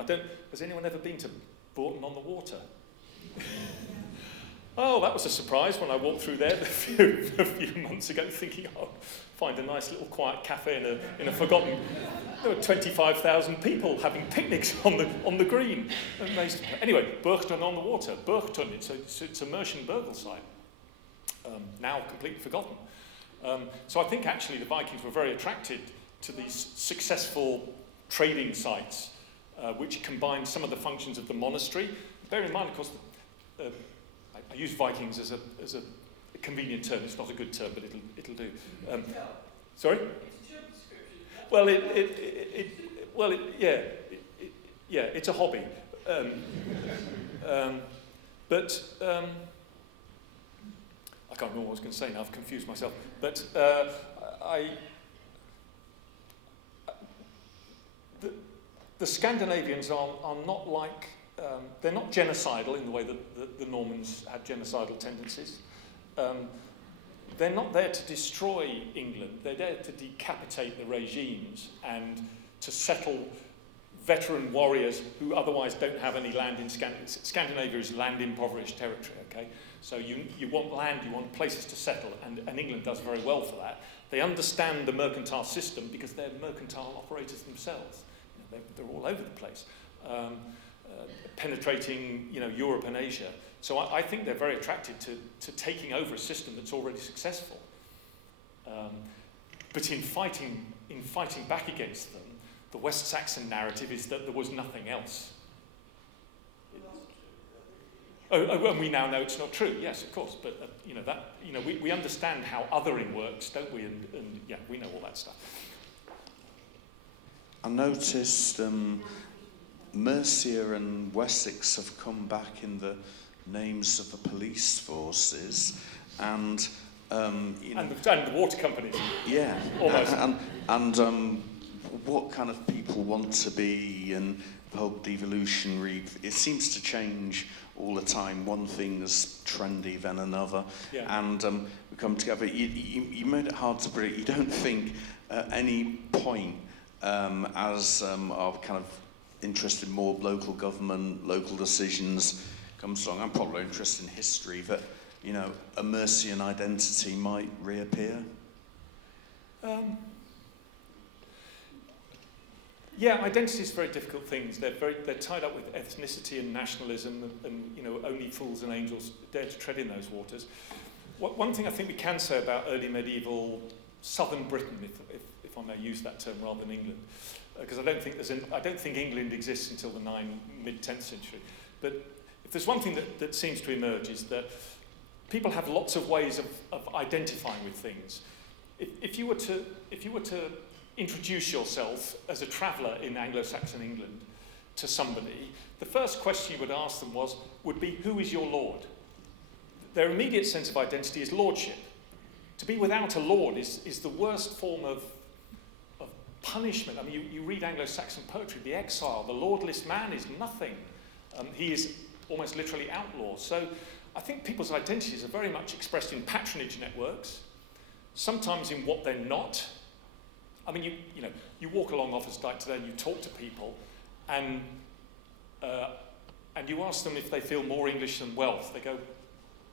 has anyone ever been to Bourton-on-the-Water? Oh, that was a surprise when I walked through there a few months ago, thinking, find a nice little quiet cafe in a forgotten. There were 25,000 people having picnics on the green. Amazing. Anyway, Bourton-on-the-Water, Burgton. It's a Mercian burghal site, now completely forgotten. So I think actually the Vikings were very attracted to these successful trading sites, which combined some of the functions of the monastery. Bear in mind, of course, I use Vikings as a convenient term. It's not a good term, but it'll do. Sorry? Well, it's a hobby. But I can't remember what I was going to say now. I've confused myself. But the Scandinavians are not like. They're not genocidal in the way that the Normans had genocidal tendencies. They're not there to destroy England. They're there to decapitate the regimes and to settle veteran warriors who otherwise don't have any land in Scandinavia. Scandinavia is land-impoverished territory, okay? So you want land, you want places to settle, and England does very well for that. They understand the mercantile system because they're mercantile operators themselves. They're all over the place. Penetrating, Europe and Asia. So I think they're very attracted to taking over a system that's already successful. But in fighting back against them, the West Saxon narrative is that there was nothing else. And we now know it's not true. Yes, of course. But we understand how othering works, don't we? And we know all that stuff. I noticed. Mercia and Wessex have come back in the names of the police forces, and and the water companies. Yeah, almost. And what kind of people want to be, and the whole devolutionary. It seems to change all the time. One thing's trendy, then another, and we come together. You made it hard to predict. You don't think at any point as our kind of interested in more local government, local decisions comes along. I'm probably interested in history, that a Mercian identity might reappear. Identities are very difficult things. They're tied up with ethnicity and nationalism, and only fools and angels dare to tread in those waters. One thing I think we can say about early medieval southern Britain, if I may use that term rather than England, because I don't think England exists until the mid-10th century. But if there's one thing that seems to emerge, is that people have lots of ways of identifying with things. If you were to introduce yourself as a traveller in Anglo-Saxon England to somebody, the first question you would ask them would be, who is your lord? Their immediate sense of identity is lordship. To be without a lord is the worst form of punishment. I mean, you read Anglo-Saxon poetry, the exile, the lordless man is nothing. He is almost literally outlawed. So I think people's identities are very much expressed in patronage networks, sometimes in what they're not. I mean, you walk along Offa's Dyke today and you talk to people, and you ask them if they feel more English than Welsh. They go,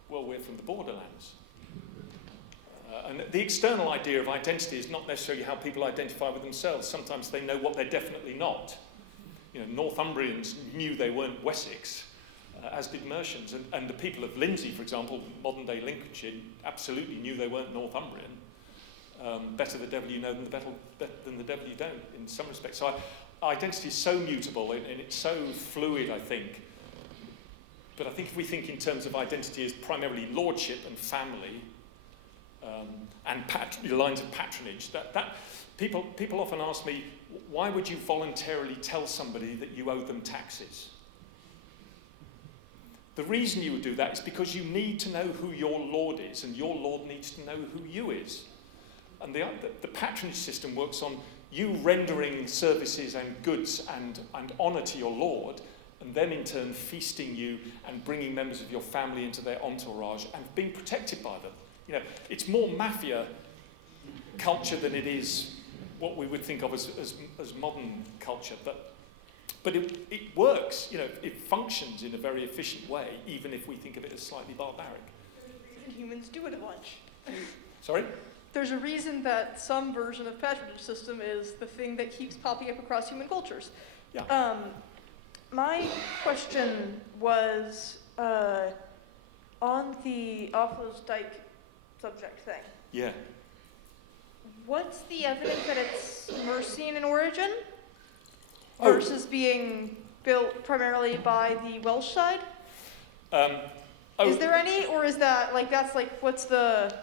well, we're from the borderlands. And the external idea of identity is not necessarily how people identify with themselves. Sometimes they know what they're definitely not. Northumbrians knew they weren't Wessex, as did Mercians. And the people of Lindsey, for example, modern-day Lincolnshire, absolutely knew they weren't Northumbrian. Better the devil you know than the devil you don't, in some respects. So identity is so mutable and it's so fluid, I think. But I think if we think in terms of identity as primarily lordship and family, and lines of patronage, that people often ask me, why would you voluntarily tell somebody that you owe them taxes? The reason you would do that is because you need to know who your lord is, and your lord needs to know who you is. And the patronage system works on you rendering services and goods and honour to your lord, and them in turn feasting you and bringing members of your family into their entourage and being protected by them. It's more mafia culture than it is what we would think of as modern culture. But it works. It functions in a very efficient way, even if we think of it as slightly barbaric. And humans do it at lunch. Sorry? There's a reason that some version of patronage system is the thing that keeps popping up across human cultures. Yeah. My question was on the Offa's Dyke subject thing. Yeah. What's the evidence that it's Mercian in origin versus being built primarily by the Welsh side? Is there any, or is that, what's the...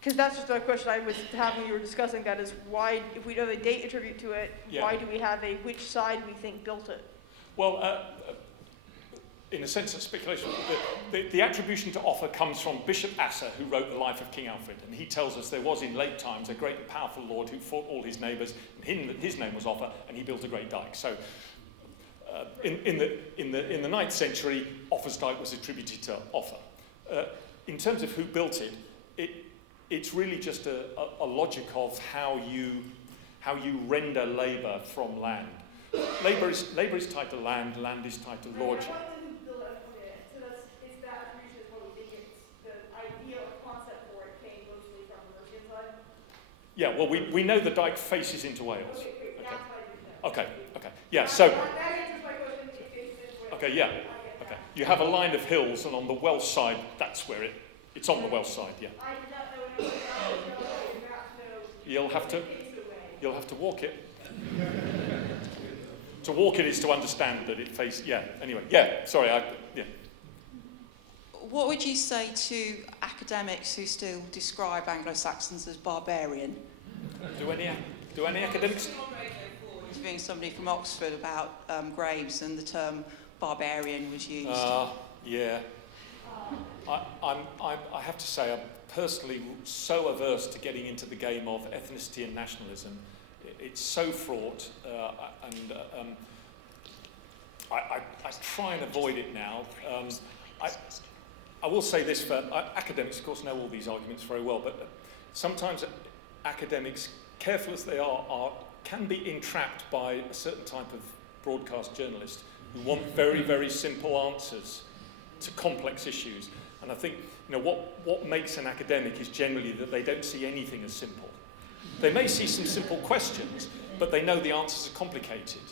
Because that's just a question I was having when you were discussing that, is why, if we know the date attribute to it, why do we have which side we think built it? Well, in a sense of speculation, the attribution to Offa comes from Bishop Asser, who wrote the life of King Ælfred, and he tells us there was in late times a great and powerful lord who fought all his neighbours, and his name was Offa, and he built a great dyke. So, in the 9th century, Offa's Dyke was attributed to Offa. In terms of who built it, it's really just a logic of how you render labour from land. Labour is tied to land is tied to lordship. Yeah, well, we know the dyke faces into Wales. Okay. Yeah, so... Okay, yeah. Okay. You have a line of hills, and on the Welsh side, that's where it's on the Welsh side, yeah. You'll have to walk it. To walk it is to understand that it faces... Yeah, anyway. Yeah, sorry, yeah. What would you say to academics who still describe Anglo-Saxons as barbarian? Do any academics? Interviewing somebody from Oxford about graves, and the term barbarian was used. Yeah. I have to say, I'm personally so averse to getting into the game of ethnicity and nationalism. It's so fraught, and I try and avoid it now. I will say this for academics, of course, know all these arguments very well, but sometimes academics, careful as they are can be entrapped by a certain type of broadcast journalist who want very, very simple answers to complex issues. And I think what makes an academic is generally that they don't see anything as simple. They may see some simple questions, but they know the answers are complicated,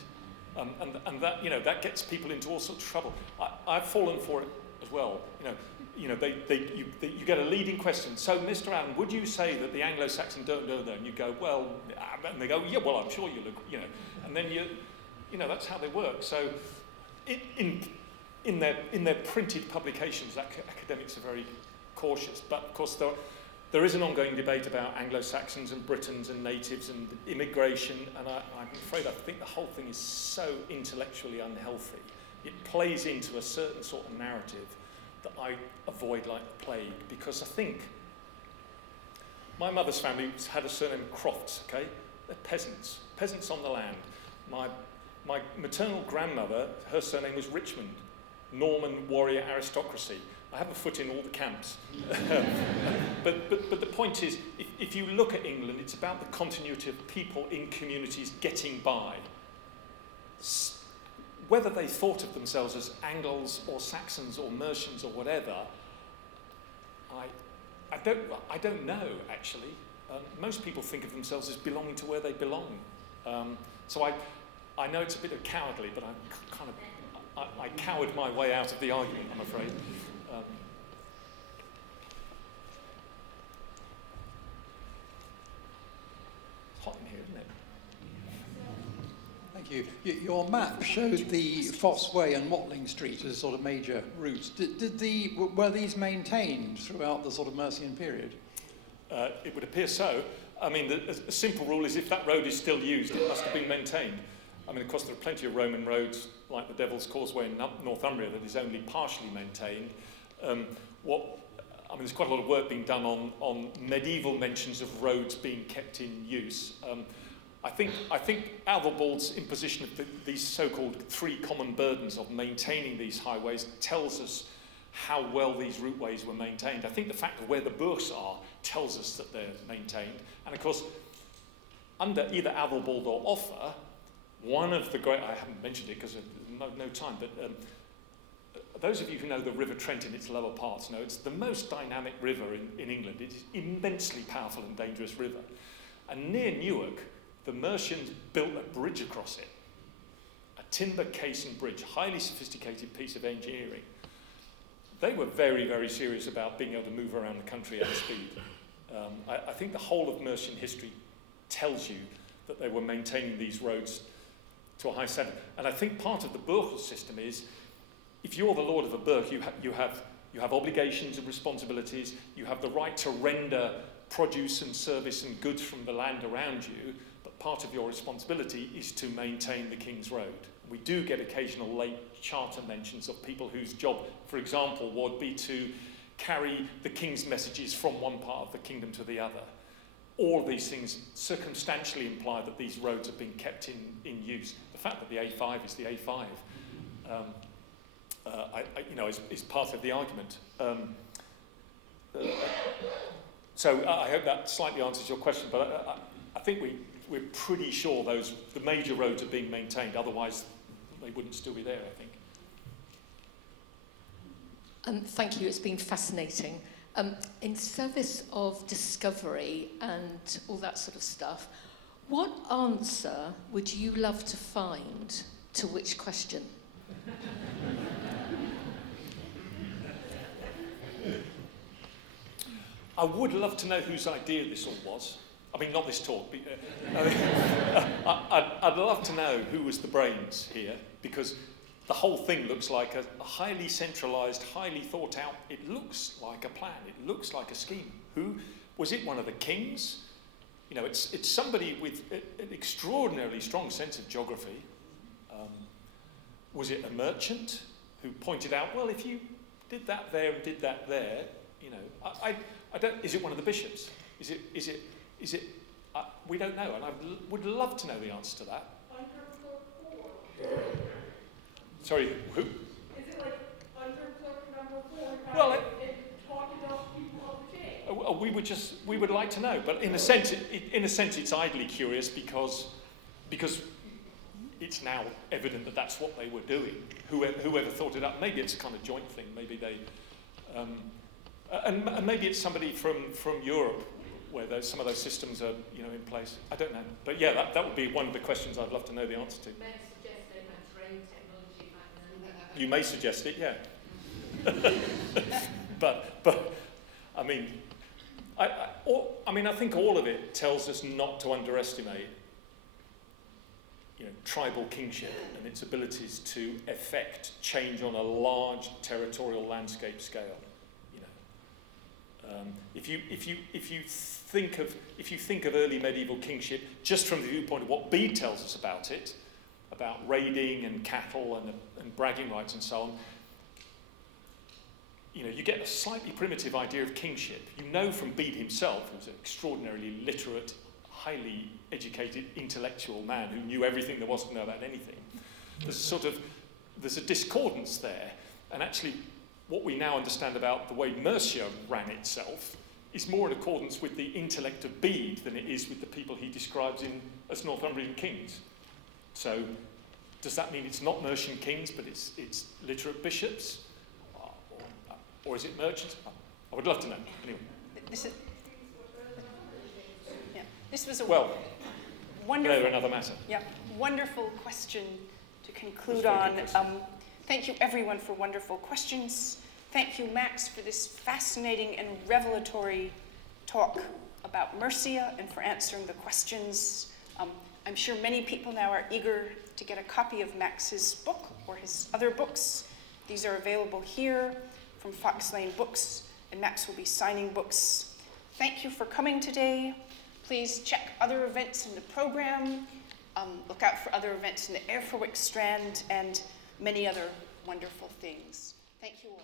and that gets people into all sorts of trouble. I've fallen for it as well. You get a leading question. So, Mr. Allen, would you say that the Anglo-Saxon don't know that? And you go, well, and they go, yeah, well, I'm sure you'll agree, and then that's how they work. So, in their printed publications, academics are very cautious. But of course, there is an ongoing debate about Anglo-Saxons and Britons and natives and immigration, and I'm afraid I think the whole thing is so intellectually unhealthy. It plays into a certain sort of narrative that I avoid like the plague, because I think my mother's family had a surname Crofts, okay? They're peasants, peasants on the land. My maternal grandmother, her surname was Richmond, Norman warrior aristocracy. I have a foot in all the camps. but the point is, if you look at England, it's about the continuity of people in communities getting by. Whether they thought of themselves as Angles or Saxons or Mercians or whatever, I don't know, actually. Most people think of themselves as belonging to where they belong. So I know it's a bit cowardly, but I cowered my way out of the argument, I'm afraid. It's hot in here, isn't it? Thank you. Your map showed the Fosse Way and Watling Street as sort of major routes. Were these maintained throughout the sort of Mercian period? It would appear so. I mean, a simple rule is if that road is still used, it must have been maintained. I mean, of course, there are plenty of Roman roads, like the Devil's Causeway in Northumbria, that is only partially maintained. There's quite a lot of work being done on medieval mentions of roads being kept in use. I think Ælfred's imposition of these so-called three common burdens of maintaining these highways tells us how well these routeways were maintained. I think the fact of where the burghs are tells us that they're maintained. And of course, under either Ælfred or Offa, one of the great, I haven't mentioned it because of no time, but those of you who know the River Trent in its lower parts know it's the most dynamic river in England. It is immensely powerful and dangerous river. And near Newark, the Mercians built a bridge across it, a timber casing bridge, highly sophisticated piece of engineering. They were very, very serious about being able to move around the country at speed. I think the whole of Mercian history tells you that they were maintaining these roads to a high standard. And I think part of the burghal system is, if you're the lord of a burgh, you have obligations and responsibilities. You have the right to render produce and service and goods from the land around you. But part of your responsibility is to maintain the King's Road. We do get occasional late charter mentions of people whose job, for example, would be to carry the King's messages from one part of the kingdom to the other. All of these things circumstantially imply that these roads have been kept in use. The fact that the A5 is the A5 is part of the argument. So I hope that slightly answers your question, but I think we're pretty sure the major roads are being maintained, otherwise they wouldn't still be there, I think. Thank you, it's been fascinating. In service of discovery and all that sort of stuff, what answer would you love to find to which question? I would love to know whose idea this all was. I mean, not this talk. But, I'd love to know who was the brains here, because the whole thing looks like a highly centralised, highly thought out. It looks like a plan. It looks like a scheme. Who was it? One of the kings? You know, it's somebody with an extraordinarily strong sense of geography. Was it a merchant who pointed out, well, if you did that there and did that there, you know, I don't. Is it one of the bishops? Is it? We don't know, and I would love to know the answer to that. Sorry, who? Is it like under clerk number 4? Well, talking about people of the king. We would like to know, but in a sense, it's idly curious because it's now evident that that's what they were doing. Whoever thought it up, maybe it's a kind of joint thing. Maybe they, and maybe it's somebody from Europe where some of those systems are in place. I don't know, but yeah, that would be one of the questions I'd love to know the answer to. You may suggest it, yeah. but I mean, I think all of it tells us not to underestimate, tribal kingship and its abilities to effect change on a large territorial landscape scale. If you think of early medieval kingship just from the viewpoint of what Bede tells us about it, about raiding and cattle and bragging rights and so on, you get a slightly primitive idea of kingship. You know from Bede himself, who's an extraordinarily literate, highly educated intellectual man who knew everything there was to know about anything. There's a discordance there, and actually what we now understand about the way Mercia ran itself is more in accordance with the intellect of Bede than it is with the people he describes as Northumbrian kings. So does that mean it's not Mercian kings, but it's literate bishops? Or is it merchants? I would love to know. Anyway. This was a wonderful... They're another matter. Yeah, wonderful question to conclude on. Thank you, everyone, for wonderful questions. Thank you, Max, for this fascinating and revelatory talk about Mercia and for answering the questions. I'm sure many people now are eager to get a copy of Max's book or his other books. These are available here from Fox Lane Books, and Max will be signing books. Thank you for coming today. Please check other events in the program. Look out for other events in the Ælfred Strand and many other wonderful things. Thank you all.